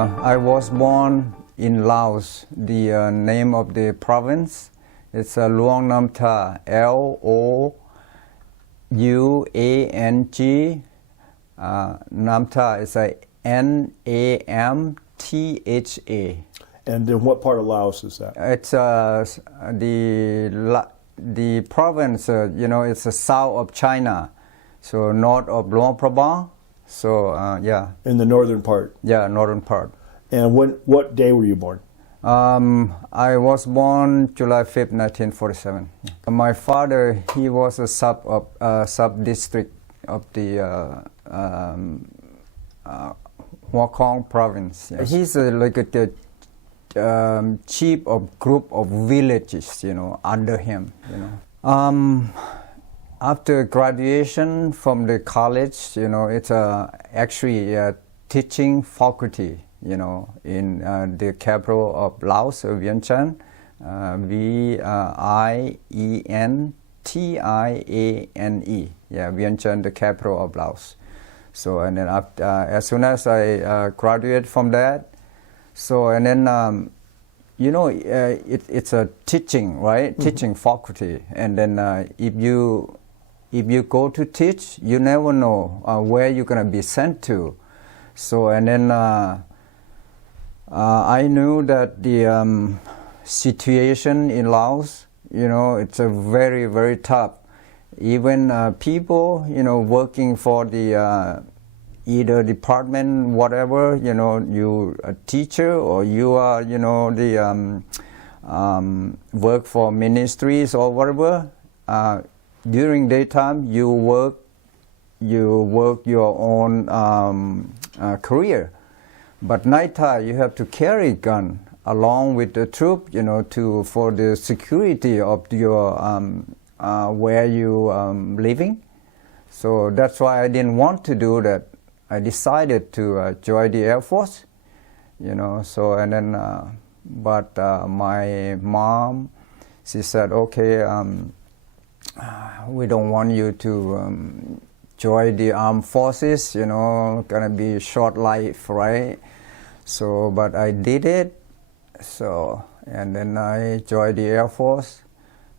I was born in Laos. The name of the province is Luang Nam Tha, L-O-U-A-N-G. Nam Tha is N-A-M-T-H-A. And in what part of Laos is that? It's the province, it's the south of China, so north of Luang Prabang. So, yeah. In the northern part? Yeah, northern part. And what day were you born? I was born July 5th, 1947. My father, he was a sub-district of the Hoa Khong province. Yes. He's like the chief of group of villages, under him. After graduation from the college, it's actually a teaching faculty, in the capital of Laos, Vientiane, V-I-E-N-T-I-A-N-E. Yeah, Vientiane, the capital of Laos. So, and then after, as soon as I graduated from that, so, and then, it's a teaching, right? Mm-hmm. Teaching faculty. And then if you go to teach, you never know where you're going to be sent to. So, and then I knew that the situation in Laos, it's a very, very tough. Even people, working for the either department, whatever, you a teacher or you are, the work for ministries or whatever. During daytime, you work your own career, but nighttime you have to carry gun along with the troop, for the security of your where you living. So that's why I didn't want to do that. I decided to join the Air Force, So and then, but my mom, she said, okay. We don't want you to join the armed forces, gonna be short life, right? So, but I did it. So, and then I joined the Air Force,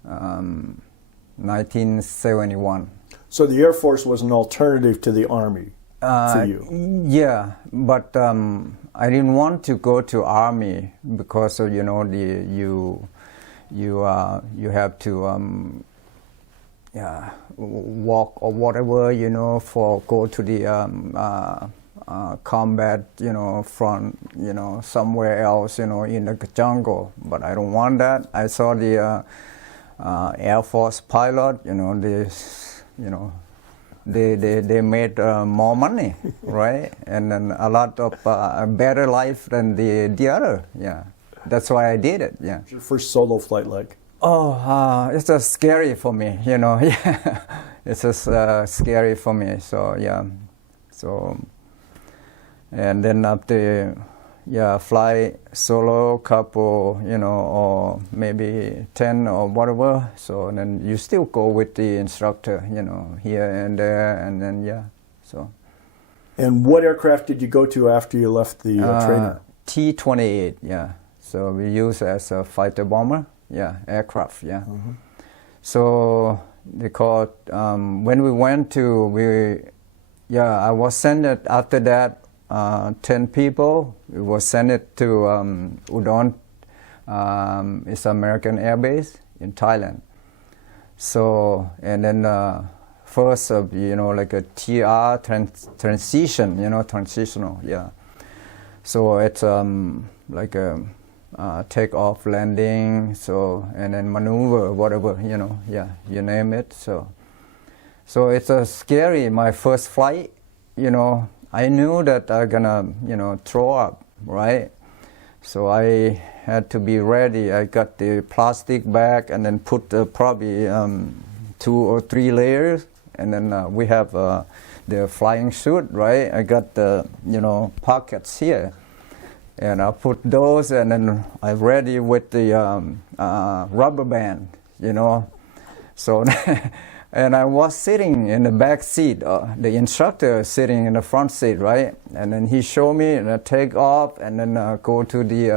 1971. So the Air Force was an alternative to the Army for you? Yeah, but I didn't want to go to Army because of, you have to walk or whatever, for go to the combat, front, somewhere else, in the jungle. But I don't want that. I saw the Air Force pilot, they made more money, right? And then a lot of better life than the other. Yeah, that's why I did it. Yeah. What's your first solo flight like? Oh, it's just scary for me, Yeah, it's just scary for me. So yeah, so and then after fly solo couple, or maybe 10 or whatever. So and then you still go with the instructor, here and there, and then so. And what aircraft did you go to after you left the trainer? T-28, yeah. So we use as a fighter bomber. Yeah, aircraft, yeah. Mm-hmm. So they called, when we went to, I was sent it after that, 10 people. We was sent it to Udon, it's American Air Base in Thailand. So, and then first, like a TR, transition, transitional, yeah. So it's like a take off, landing, so, and then maneuver, whatever, you name it. So it's a scary, my first flight, I knew that I'm gonna, throw up, right? So I had to be ready. I got the plastic bag and then put probably 2 or 3 layers, and then we have the flying suit, right? I got the, pockets here. And I put those, and then I'm ready with the rubber band, So And I was sitting in the back seat, the instructor sitting in the front seat, right? And then he showed me and take off and then go to the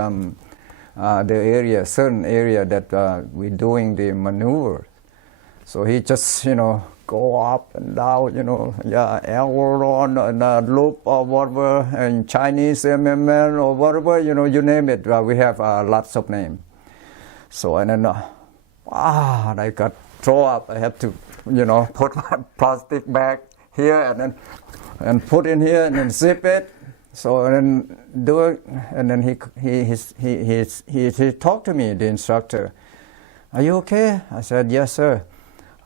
area, certain area that we're doing the maneuver. So he just, go up and down, aileron and loop or whatever, and Chinese MMN or whatever, you name it. We have lots of names. So and then, I got throw up. I have to, put my plastic bag here and put in here and then zip it. So and then do it, and then he talked to me, the instructor. Are you okay? I said, yes, sir.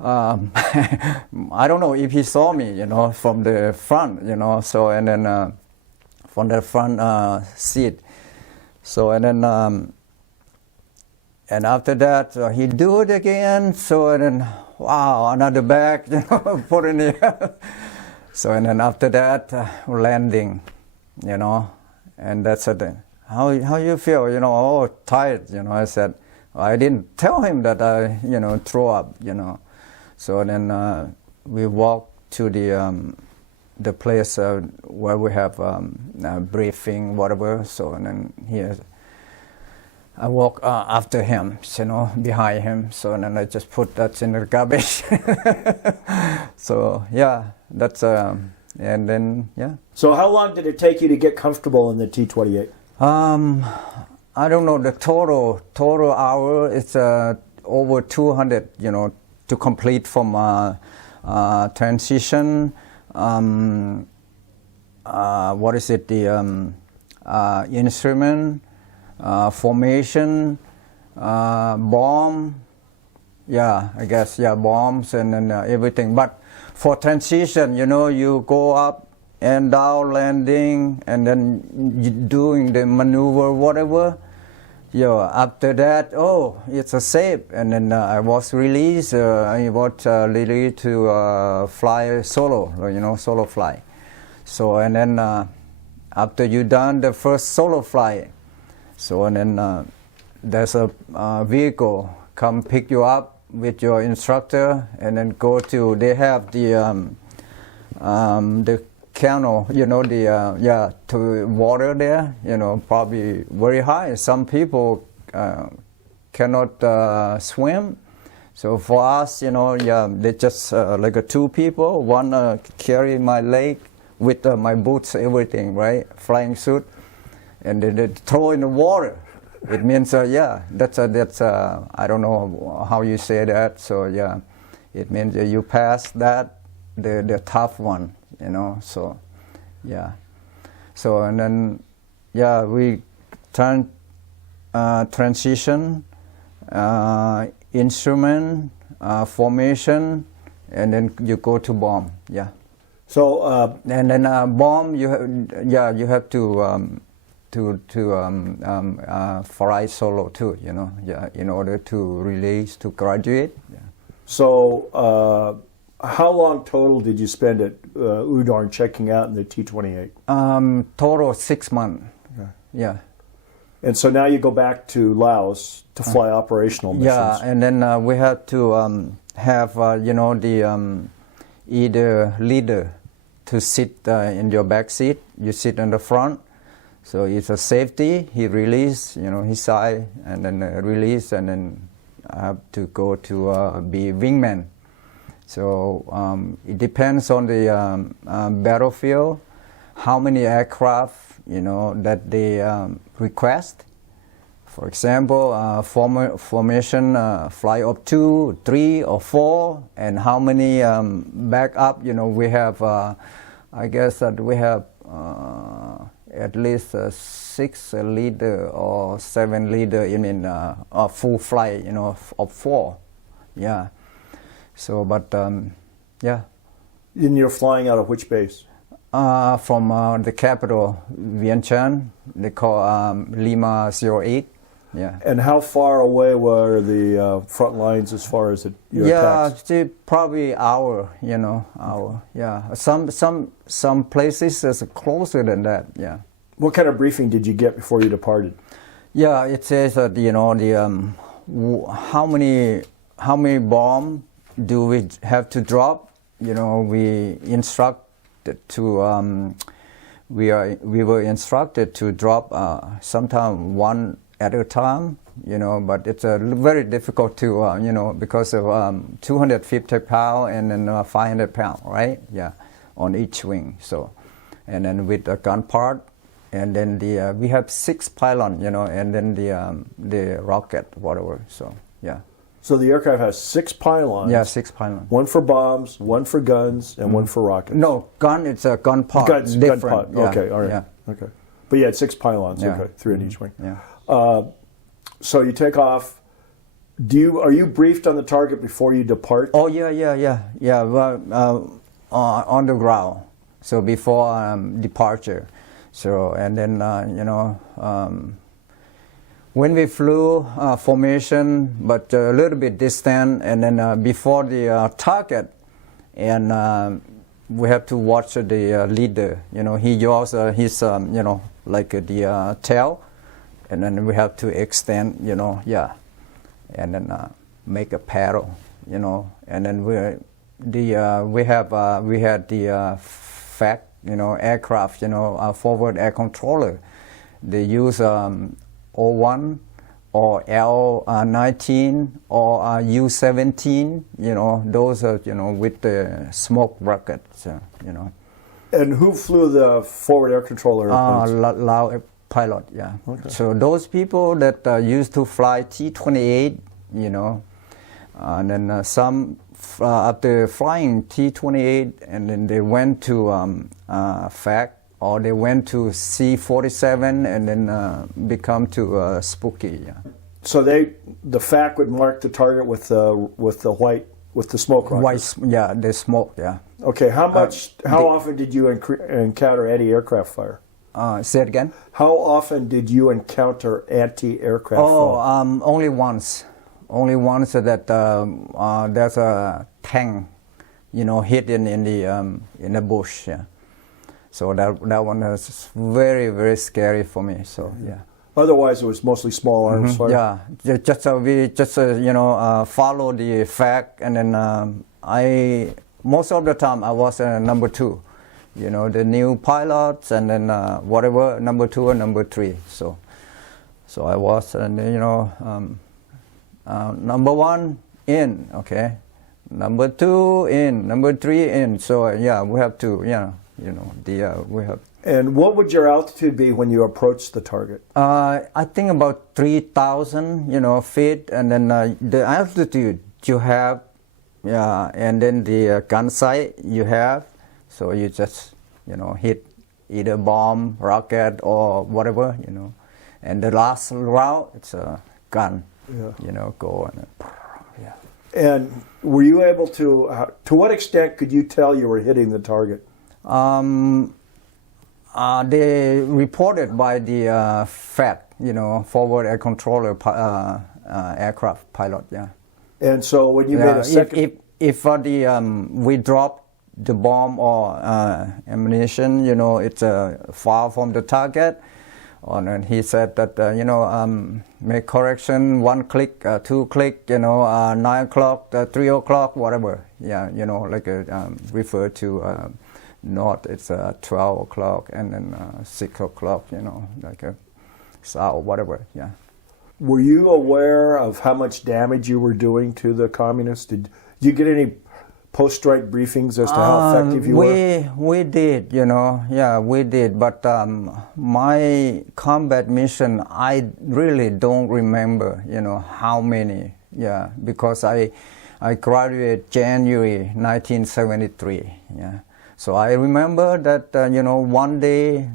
I don't know if he saw me, from the front, so and then from the front seat. So and then and after that he do it again. So and then wow, another bag, put in here. So and then after that landing, and that's it. How you feel? Oh, tired. I said I didn't tell him that I throw up. So then we walked to the place where we have briefing, whatever. So and then I walk after him, behind him. So and then I just put that in the garbage. So yeah, that's and then yeah. So how long did it take you to get comfortable in the T-28? I don't know the total hour. It's over 200. To complete from transition, what is it, the instrument, formation, bomb, I guess, bombs and then everything. But for transition, you go up and down landing and then you doing the maneuver, whatever. After that, it's a safe, and then I was released. I was released to fly solo, solo fly. So and then after you done the first solo flight, so and then there's a vehicle come pick you up with your instructor, and then go to. They have the canal, to water there, probably very high. Some people cannot swim. So for us, they just like a two people. One carry my leg with my boots, everything, right? Flying suit, and then they throw in the water. It means, that's I don't know how you say that. So it means you pass that, the tough one. So so and then we transition, instrument, formation, and then you go to bomb. So and then bomb you have to fly solo too. In order to release to graduate. So. How long total did you spend at Udon checking out in the T-28? Total 6 months. Yeah. And so now you go back to Laos to fly operational missions. Yeah, and then we have to have the either leader to sit in your back seat. You sit in the front, so it's a safety. He release, his side, and then release, and then I have to go to be wingman. So it depends on the battlefield, how many aircraft that they request. For example, formation fly up 2, 3, or 4, and how many backup. We have. I guess that we have at least 6 leader or 7 leader in a full flight. Of 4. Yeah. So, but, And you're flying out of which base? From the capital, Vientiane. They call Lima 08. Yeah. And how far away were the front lines as far as your attacks? Yeah, probably hour. Hour. Yeah. Some places is closer than that. Yeah. What kind of briefing did you get before you departed? Yeah, it says that how many bomb do we have to drop? You know, we instructed to we were instructed to drop sometime one at a time. You know, but it's very difficult to you know, because of 250 pounds and then 500 pounds, right? Yeah, on each wing. So, and then with the gun part, and then the we have 6 pylons, you know, and then the rocket, whatever. So yeah. So the aircraft has 6 pylons. Yeah, 6 pylons. One for bombs, one for guns, and one for rockets. No, gun. It's a gun part. Guns, different. gun part. Yeah. Okay, all right. Yeah. Okay, but you had 6 pylons. Yeah. Okay, 3 in each wing. Yeah. So you take off. Are you briefed on the target before you depart? Oh yeah. Well, on the ground. So before departure. So and then you know, when we flew formation, but a little bit distant, and then before the target, and we have to watch the leader. You know, he uses his you know, like the tail. And then we have to extend, you know, yeah, and then make a paddle, you know, and then we had the FAC, you know, aircraft, you know, forward air controller. They use O1 or L19 or U17, you know, those are, you know, with the smoke rockets, you know. And who flew the forward air controller airplanes? Pilot, yeah. Okay. So those people that used to fly T-28, you know, and then some after flying T-28, and then they went to FAC, or they went to C-47, and then become to Spooky. Yeah. So the FAC would mark the target with the white, with the smoke rocket. White, yeah, the smoke, yeah. Okay, how often did you encounter anti-aircraft fire? Say it again. How often did you encounter anti-aircraft fire? Only once. Only once that there's a tank, you know, hidden in the bush. Yeah. So that one was very, very scary for me. So yeah. Otherwise, it was mostly small arms fire. Yeah. We just you know, follow the FAC, and then most of the time I was number 2. You know, the new pilots, and then whatever, number 2 or number 3. So I was, and you know, number 1 in, okay, number 2 in, number 3 in. So yeah, we have to, yeah, you know, we have. And what would your altitude be when you approached the target? I think about 3,000, you know, feet, and then the altitude you have, yeah, and then the gun sight you have. So you just, you know, hit either bomb, rocket, or whatever, you know. And the last round, it's a gun, you know, go and yeah. And were you able to what extent could you tell you were hitting the target? They reported by the FAC, you know, forward air controller aircraft pilot, yeah. And so when you made a second... If we drop the bomb or ammunition, you know, it's far from the target. And he said that, you know, make correction, 1 click, 2 click, you know, 9 o'clock, 3 o'clock, whatever. Yeah, you know, like refer to north, it's 12 o'clock, and then 6 o'clock, you know, like south, whatever, yeah. Were you aware of how much damage you were doing to the communists? Did you get any post-strike briefings as to how effective you were? We did, you know, yeah, we did. But my combat mission, I really don't remember, you know, how many, yeah, because I graduated January 1973, yeah. So I remember that, you know, one day,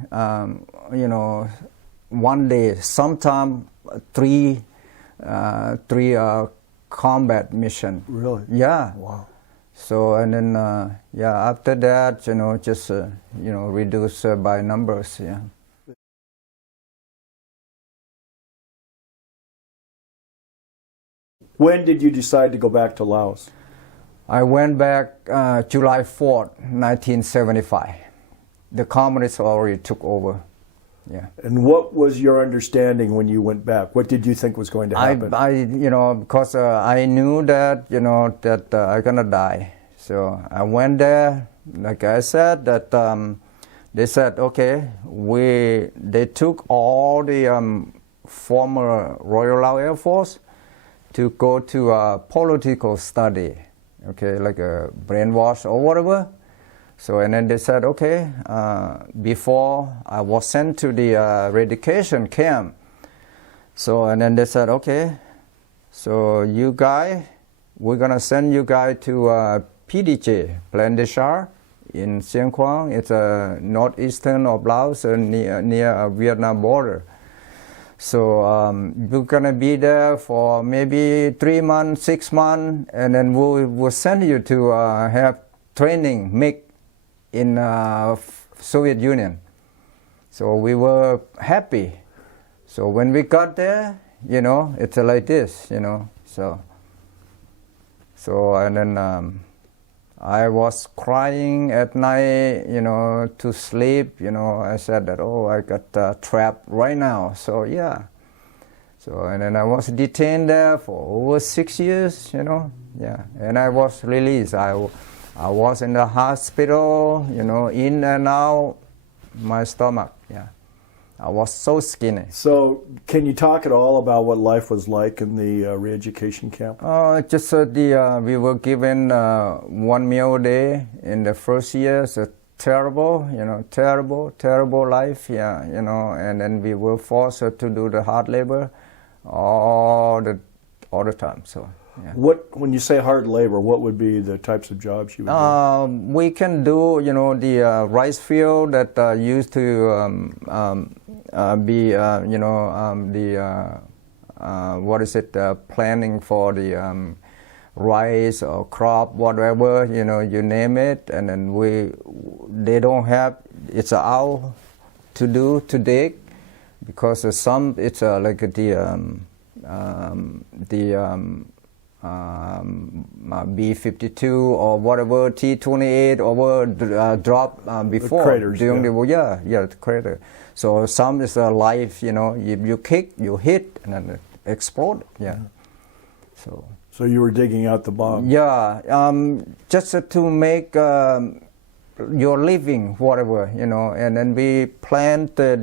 sometime three combat mission. Really? Yeah. Wow. So, and then, yeah, after that, you know, just, you know, reduce by numbers, yeah. When did you decide to go back to Laos? I went back July 4th, 1975. The communists already took over. Yeah. And what was your understanding when you went back? What did you think was going to happen? Because I knew that, that I'm gonna die. So I went there, like I said, that they said, okay, they took all the former Royal Laotian Air Force to go to a political study, okay, like a brainwash or whatever. So, and then they said, okay, before I was sent to the eradication camp. So, and then they said, okay, so you guys, we're going to send you guys to PDJ, Plan de Char, in Siêng Khoang. It's northeastern of Laos, near Vietnam border. So we're going to be there for maybe 3 months, 6 months, and then we'll send you to have training, in Soviet Union. So we were happy. So when we got there, it's like this, So and then I was crying at night, to sleep. I said that, I got trapped right now. So yeah. So and then I was detained there for over 6 years, Yeah. And I was released. I was in the hospital, in and out my stomach. Yeah, I was so skinny. So, can you talk at all about what life was like in the re-education camp? Just we were given 1 meal a day in the first year. So terrible, terrible life. Yeah, and then we were forced to do the hard labor all the time. So. Yeah. When you say hard labor, what would be the types of jobs you would do? We can do, the rice field that used to be, planning for the rice or crop, whatever, you name it, and then they don't have, it's out to dig, because some it's like B-52 or whatever, T-28 or drop before. The craters, during the crater. So some is live, you kick, you hit, and then it explode. Yeah. So you were digging out the bomb. Yeah, just to make your living, whatever, and then we plant the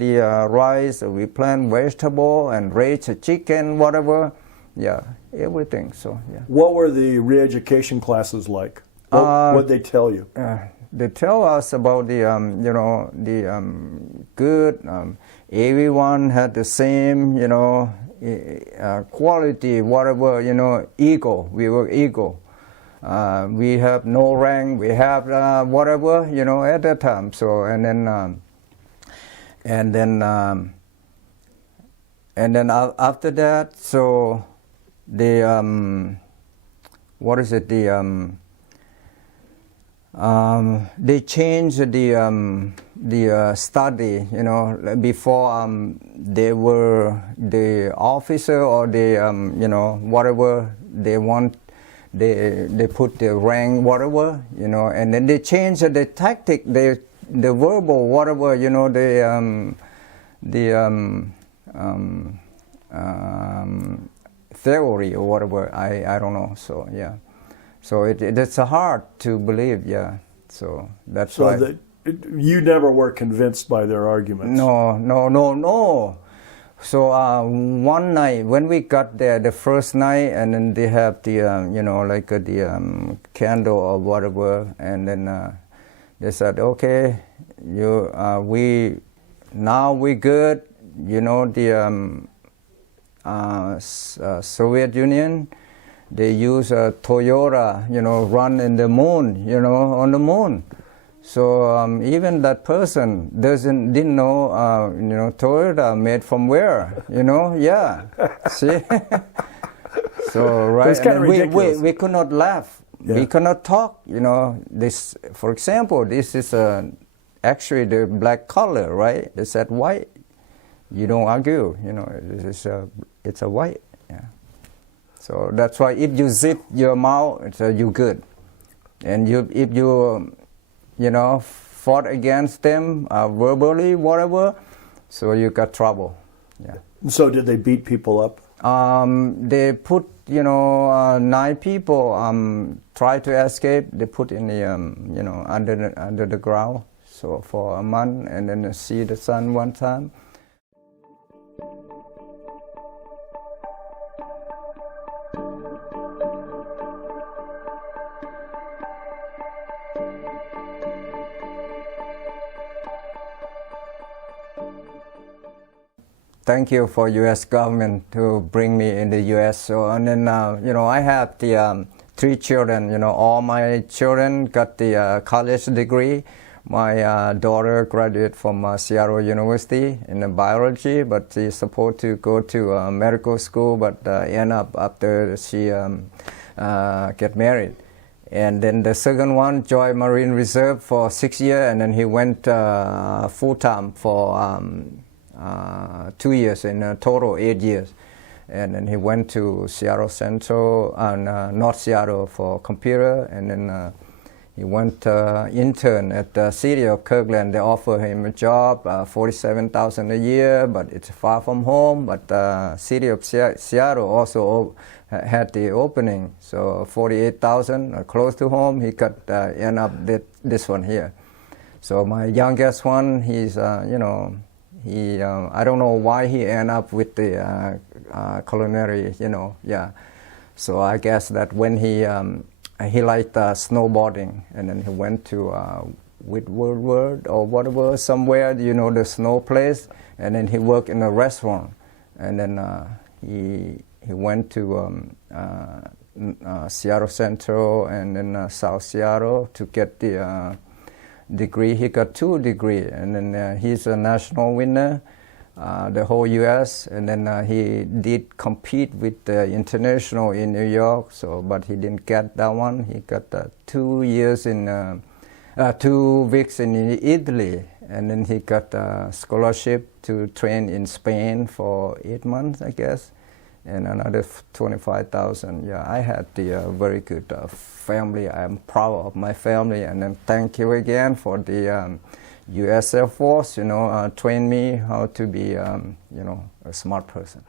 rice, we plant vegetable and raise a chicken, whatever. Yeah, everything. So yeah. What were the re-education classes like? What they tell you? They tell us about the good. Everyone had the same quality, whatever, ego. We were ego. We have no rank. We have whatever, at that time. So and then after that, so. They changed the study, before they were the officer or the whatever they want, they put the rank, whatever, and then they changed the tactic, the verbal, whatever, theory or whatever, I don't know. So yeah, so it's hard to believe. Yeah, so that's why. You never were convinced by their arguments. No. So one night when we got there, the first night, and then they have the the candle or whatever, and then they said, okay, we good, the. Soviet Union, they use a Toyota, run in the moon, on the moon. So even that person didn't know, Toyota made from where, yeah. See, so right, it's kind of ridiculous. We could not laugh, we could not talk, This, for example, this is actually the black color, right? They said white. You don't argue, it's a white. Yeah. So that's why if you zip your mouth, it's you good. And if you fought against them verbally, whatever, So you got trouble. Yeah. So did they beat people up? They put, 9 people try to escape. They put in the, under the ground. So for a month, and then see the sun one time. Thank you for U.S. government to bring me in the U.S. So, and then, I have the 3 children. All my children got the college degree. My daughter graduated from Seattle University in biology, but she's supposed to go to medical school, but end up after she get married. And then the second one joined Marine Reserve for 6 years, and then he went full-time for 2 years, in total 8 years. And then he went to Seattle Central and North Seattle for computer, and then he went intern at the city of Kirkland. They offered him a job, $47,000 a year, but it's far from home. But city of Seattle also had the opening, so $48,000 close to home. He got end up this one here. So my youngest one, he's he I don't know why he ended up with the culinary, yeah. So I guess that when he liked snowboarding, and then he went to Whitworth or whatever, somewhere, the snow place, and then he worked in a restaurant, and then he went to Seattle Central and then South Seattle to get the degree. He got 2 degrees, and then he's a national winner, the whole U.S., and then he did compete with the international in New York, but he didn't get that one. He got 2 years in 2 weeks in Italy, and then he got a scholarship to train in Spain for 8 months, I guess, and another $25,000. Yeah, I had the very good family. I'm proud of my family, and then thank you again for the U.S. Air Force, train me how to be, a smart person.